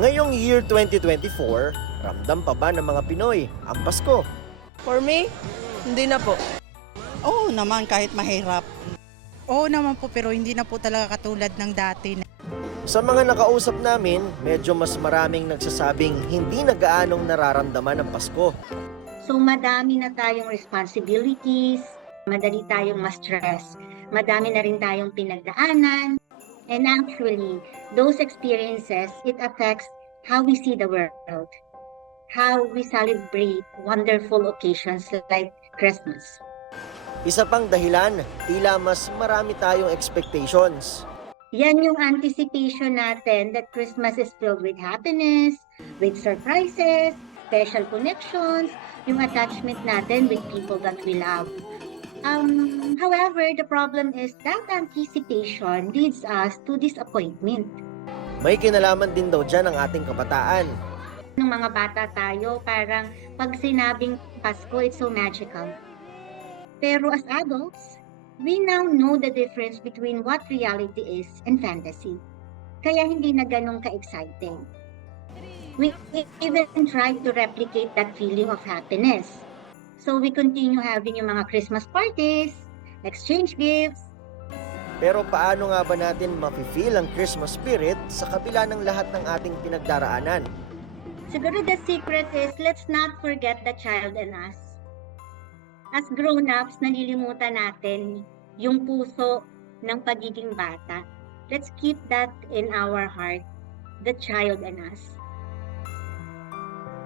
Ngayong year 2024, ramdam pa ba ng mga Pinoy ang Pasko? For me, hindi na po. Oo naman, kahit mahirap. Oo naman po, pero hindi na po talaga katulad ng dati. Sa mga nakausap namin, medyo mas maraming nagsasabing hindi na gaanong nararamdaman ang Pasko. So madami na tayong responsibilities, madali tayong ma-stress, madami na rin tayong pinagdaanan. And actually, those experiences, it affects how we see the world, how we celebrate wonderful occasions like Christmas. Isa pang dahilan, tila mas marami tayong expectations. Yan yung anticipation natin that Christmas is filled with happiness, with surprises, special connections, yung attachment natin with people that we love. However, the problem is that anticipation leads us to disappointment. May kinalaman din daw dyan ang ating kabataan. Nung mga bata tayo, parang pag sinabing Pasko, it's so magical. Pero as adults, we now know the difference between what reality is and fantasy. Kaya hindi na ganun ka-exciting. We even try to replicate that feeling of happiness. So we continue having yung mga Christmas parties, exchange gifts. Pero paano nga ba natin mafe-feel ang Christmas spirit sa kabila ng lahat ng ating pinagdaraanan? Siguro the secret is let's not forget the child in us. As grown-ups, nalilimutan natin yung puso ng pagiging bata. Let's keep that in our heart, the child in us.